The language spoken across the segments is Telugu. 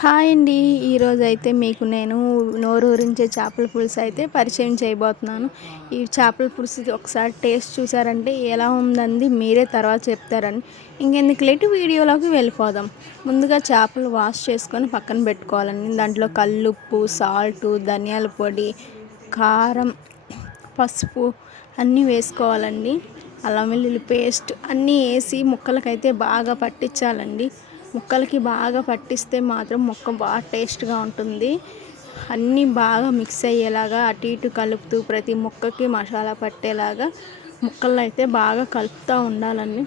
హాయ్ అండి. ఈరోజు అయితే మీకు నేను నోరూరించే చేపల పులుసు అయితే పరిచయం చేయబోతున్నాను. ఈ చేపల పులుసు ఒకసారి టేస్ట్ చూసారంటే ఎలా ఉందండి మీరే తర్వాత చెప్తారని. ఇంకెందుకు లేటు వీడియోలోకి వెళ్ళిపోదాం. ముందుగా చేపలు వాష్ చేసుకొని పక్కన పెట్టుకోవాలండి. దాంట్లో కల్లుప్పు సాల్ట్ ధనియాల పొడి కారం పసుపు అన్నీ వేసుకోవాలండి. అల్లం వెల్లుల్లి పేస్ట్ అన్నీ వేసి ముక్కలకైతే బాగా పట్టించాలండి. ముక్కలకి బాగా పట్టిస్తే మాత్రం ముక్క బాగా టేస్ట్గా ఉంటుంది. అన్నీ బాగా మిక్స్ అయ్యేలాగా అటు ఇటు కలుపుతూ ప్రతి ముక్కకి మసాలా పట్టేలాగా ముక్కలను అయితే బాగా కలుపుతూ ఉండాలండి.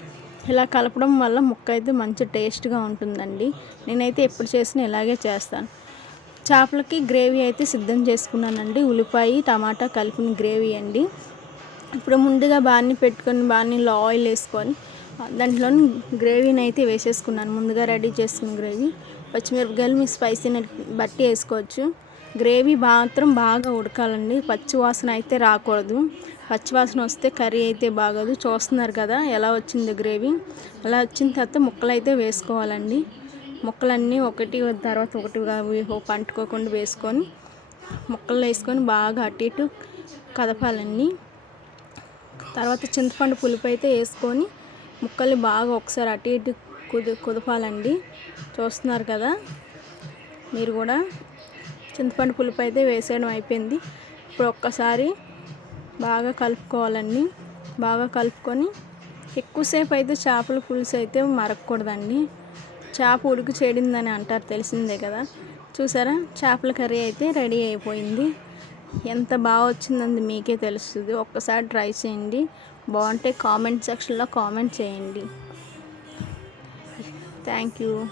ఇలా కలపడం వల్ల ముక్క అయితే మంచి టేస్ట్గా ఉంటుందండి. నేనైతే ఎప్పుడు చేసినా ఇలాగే చేస్తాను. చేపలకి గ్రేవీ అయితే సిద్ధం చేసుకున్నానండి. ఉల్లిపాయ టమాటా కలిపిన గ్రేవీ అండి. ఇప్పుడు ముందుగా బాణీ పెట్టుకొని బాణీలో ఆయిల్ వేసుకొని దాంట్లో గ్రేవీని అయితే వేసేసుకున్నాను. ముందుగా రెడీ చేసుకున్న గ్రేవీ పచ్చిమిరపకాయలు మీ స్పైసీని బట్టి వేసుకోవచ్చు. గ్రేవీ మాత్రం బాగా ఉడకాలండి. పచ్చి వాసన అయితే రాకూడదు. పచ్చి వాసన వస్తే కర్రీ అయితే బాగోదు. చూస్తున్నారు కదా ఎలా వచ్చింది గ్రేవీ? అలా వచ్చిన తర్వాత ముక్కలు అయితే వేసుకోవాలండి. ముక్కలన్నీ ఒకటి తర్వాత ఒకటి పంటుకోకుండా వేసుకొని ముక్కలు వేసుకొని బాగా అటు ఇటు కదపాలండి. తర్వాత చింతపండు పులుపు అయితే వేసుకొని ముక్కల్ని బాగా ఒకసారి అటు ఇటు కుదు కుదపాలండి. చూస్తున్నారు కదా? మీరు కూడా చింతపండు పులుపు అయితే వేసేయడం అయిపోయింది. ఇప్పుడు ఒక్కసారి బాగా కలుపుకోవాలండి. బాగా కలుపుకొని ఎక్కువసేపు అయితే చేపల పులుసు అయితే మరగకూడదండి. చేప ఉడికి చేడిందని అంటారు తెలిసిందే కదా? చూసారా? చేపల కర్రీ అయితే రెడీ అయిపోయింది. ఎంత బాగా వచ్చిందని మీకే తెలుస్తుంది. ఒక్కసారి ట్రై చేయండి. బాగుంటే కామెంట్ సెక్షన్లో కామెంట్ చేయండి. Thank you.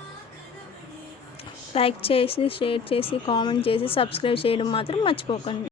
లైక్ చేసి షేర్ చేసి కామెంట్ చేసి సబ్స్క్రైబ్ చేయడం మాత్రం మర్చిపోకండి.